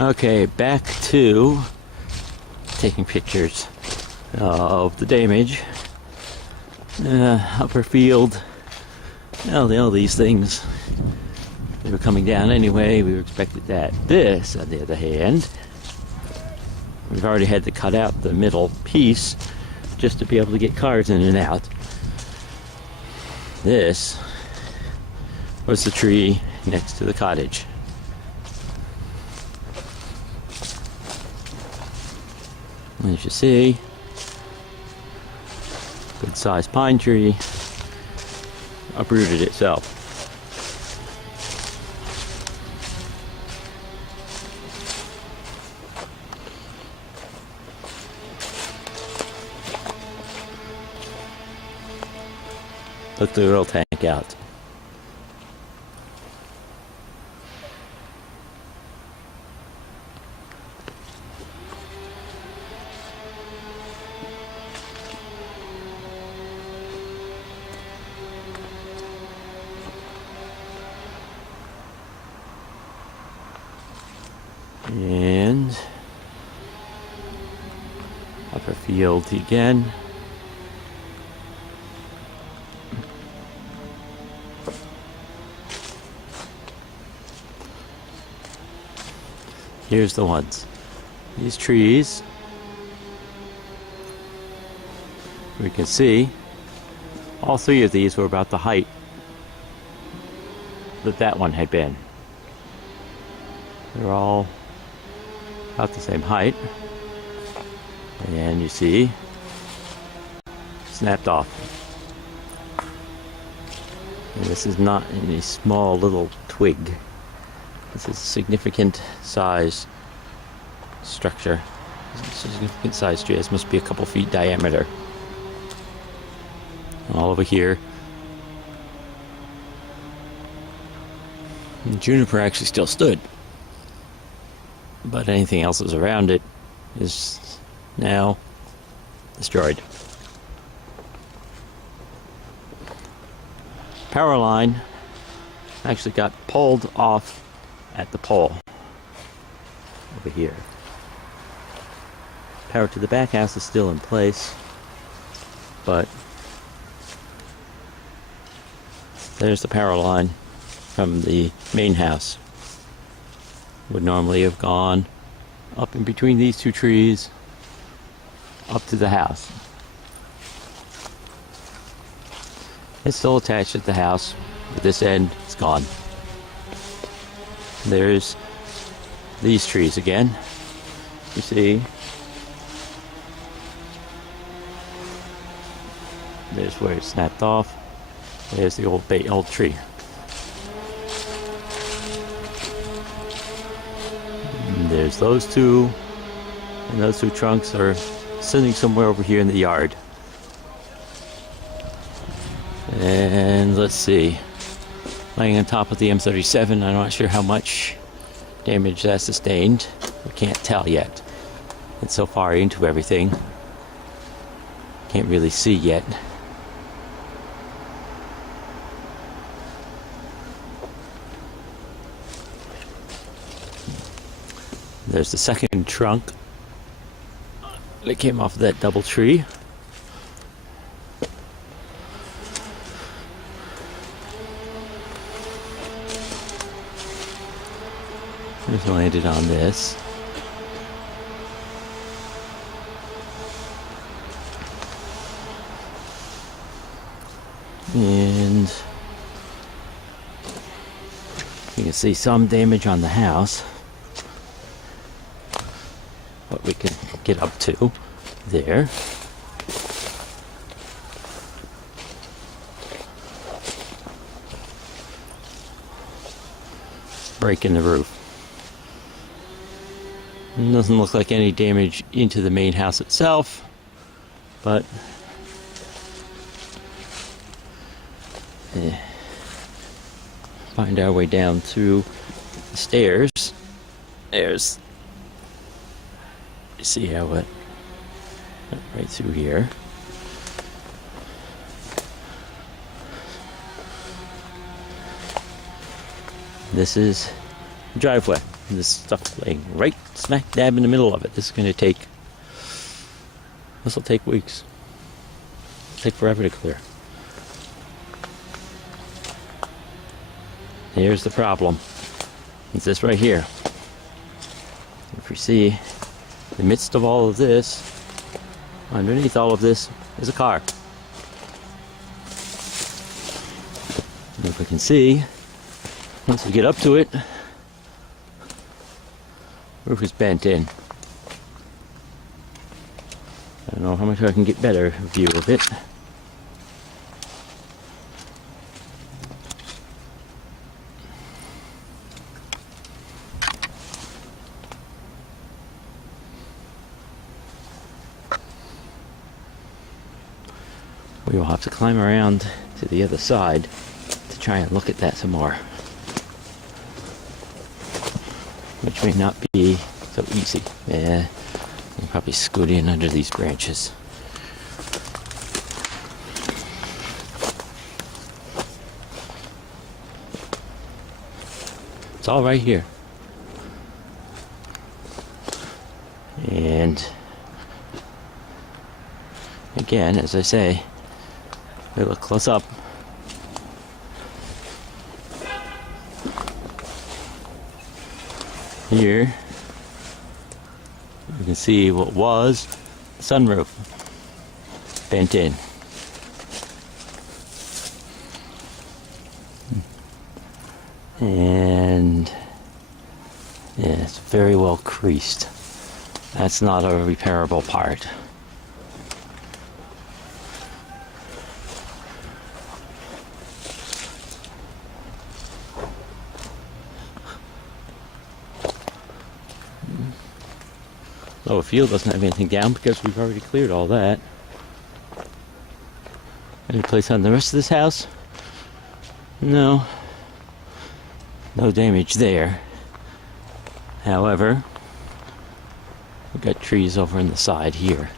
Okay, back to taking pictures of the damage. Upper field. All these things. They were coming down anyway. We were expected that. This, on the other hand, we've already had to cut out the middle piece just to be able to get cars in and out. This was the tree next to the cottage. As you see, good sized pine tree uprooted itself. Took the oil tank out. And upper field again. Here's the ones. These trees, we can see all three of these were about the height that one had been. They're all about the same height. And you see, snapped off. And this is not any small little twig. This is a significant size structure. Significant size tree. This must be a couple feet diameter. All over here. And juniper actually still stood. But anything else that's around it is now destroyed. Power line actually got pulled off at the pole over here. Power to the back house is still in place, but there's the power line from the main house. Would normally have gone up in between these two trees up to the house. It's still attached at the house, but this end is gone. There's these trees again. You see, there's where it snapped off. There's the old tree. And there's those two, and those two trunks are sitting somewhere over here in the yard. And let's see. Laying on top of the M37, I'm not sure how much damage that sustained. We can't tell yet. It's so far into everything. Can't really see yet. There's the second trunk that came off of that double tree. Just landed on this. And you can see some damage on the house. What we can get up to there. Break in the roof. It doesn't look like any damage into the main house itself, but find our way down through the stairs. There's, you see how it went right through here. This is the driveway. And this stuff laying right smack dab in the middle of it. This is going to take, this will take weeks. It'll take forever to clear. Here's the problem. It's this right here. If you see, in the midst of all of this, underneath all of this is a car. And if we can see, once we get up to it, roof is bent in. I don't know how much I can get better view of it. We will have to climb around to the other side to try and look at that some more, which may not be so easy. Yeah, you can probably scoot in under these branches. It's all right here. And again, as I say, we look close up. Here, you can see what was the sunroof bent in. And yeah, it's very well creased. That's not a repairable part. Lower field doesn't have anything down because we've already cleared all that. Any place on the rest of this house? No. No damage there. However, we've got trees over on the side here.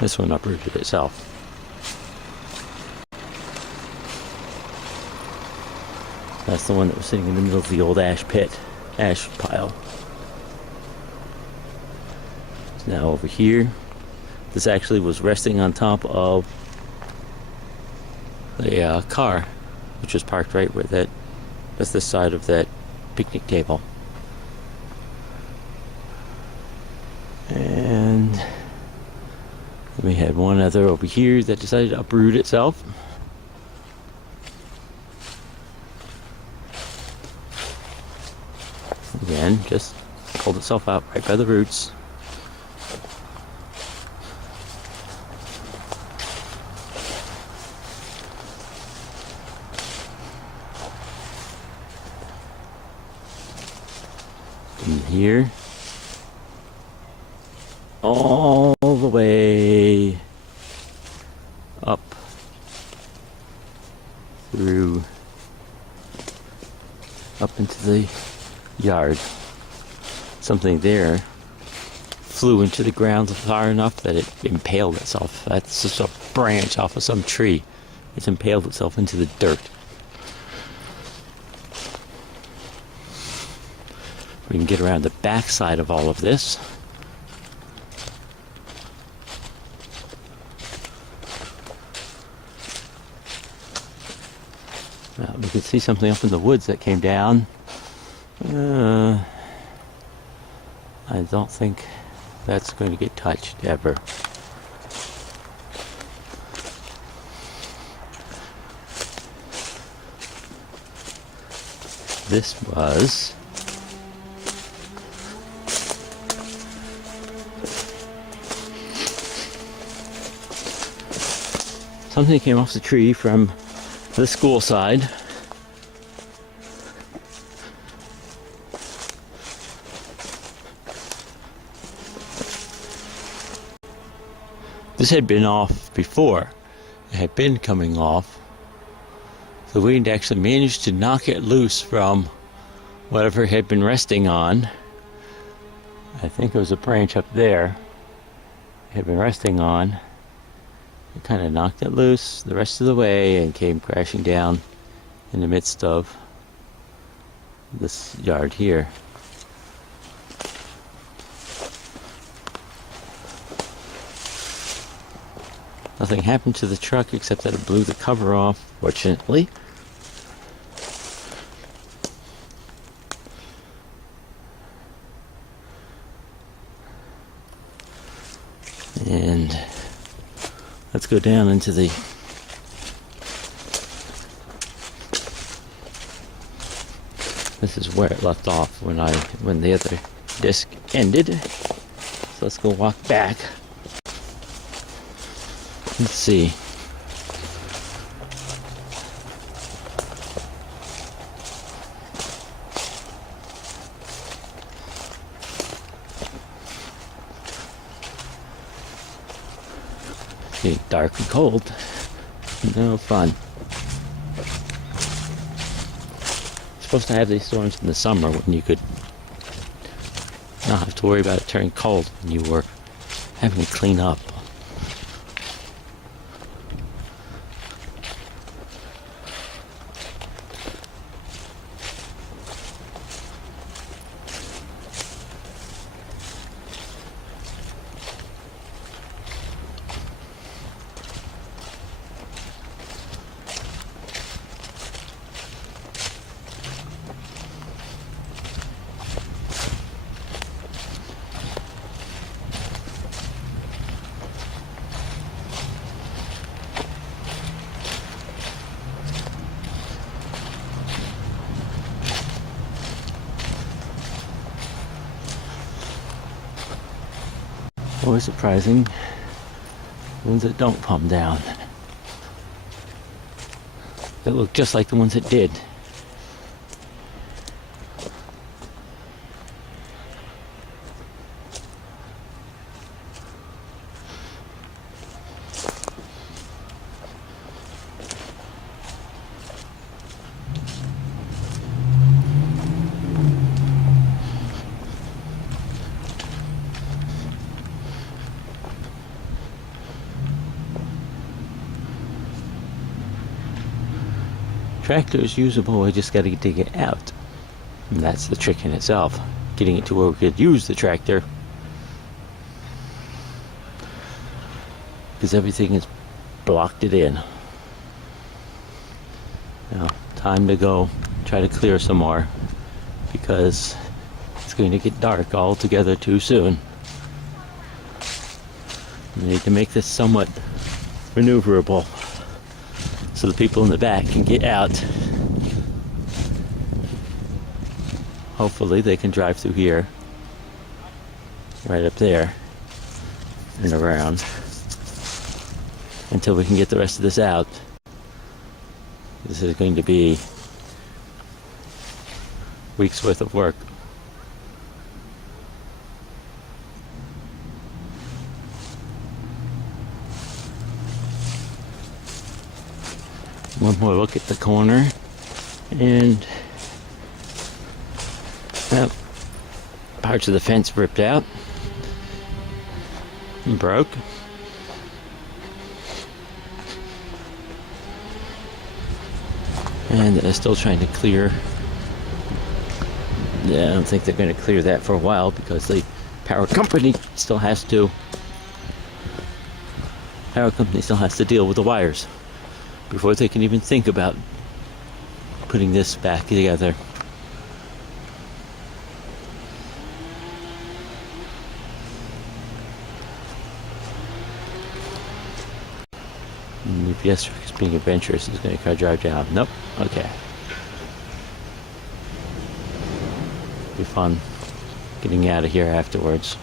This one uprooted itself. That's the one that was sitting in the middle of the old ash pile. It's now over here. This actually was resting on top of the car, which was parked right where that's the side of that picnic table. And we had one other over here that decided to uproot itself. Again, just pulled itself out right by the roots. And here, all the way up through up into the yard. Something there flew into the ground far enough that it impaled itself. That's just a branch off of some tree. It's impaled itself into the dirt. We can get around the back side of all of this. Now, we can see something up in the woods that came down. I don't think that's going to get touched ever. This was something that came off the tree from the school side. This had been off before. It had been coming off. The wind actually managed to knock it loose from whatever it had been resting on, I think it was a branch up there it had been resting on. It kind of knocked it loose the rest of the way and came crashing down in the midst of this yard here. Nothing happened to the truck except that it blew the cover off, fortunately. And let's go down into the this is where it left off when the other disc ended. So let's go walk back. Let's see. It's getting dark and cold. No fun. Supposed to have these storms in the summer when you could not have to worry about it turning cold when you were having to clean up. Always surprising, ones that don't palm down. They look just like the ones that did. Tractor is usable, we just got to dig it out. And that's the trick in itself. Getting it to where we could use the tractor. Because everything has blocked it in. Now, time to go try to clear some more. Because it's going to get dark altogether too soon. We need to make this somewhat maneuverable, so the people in the back can get out. Hopefully they can drive through here, right up there, and around, until we can get the rest of this out. This is going to be weeks worth of work. One more look at the corner, and well, parts of the fence ripped out and broke. And they're still trying to clear. Yeah, I don't think they're going to clear that for a while because the power company still has to deal with the wires before they can even think about putting this back together. And UPS truck is being adventurous. Is going to drive down. Nope. Okay. Be fun getting out of here afterwards.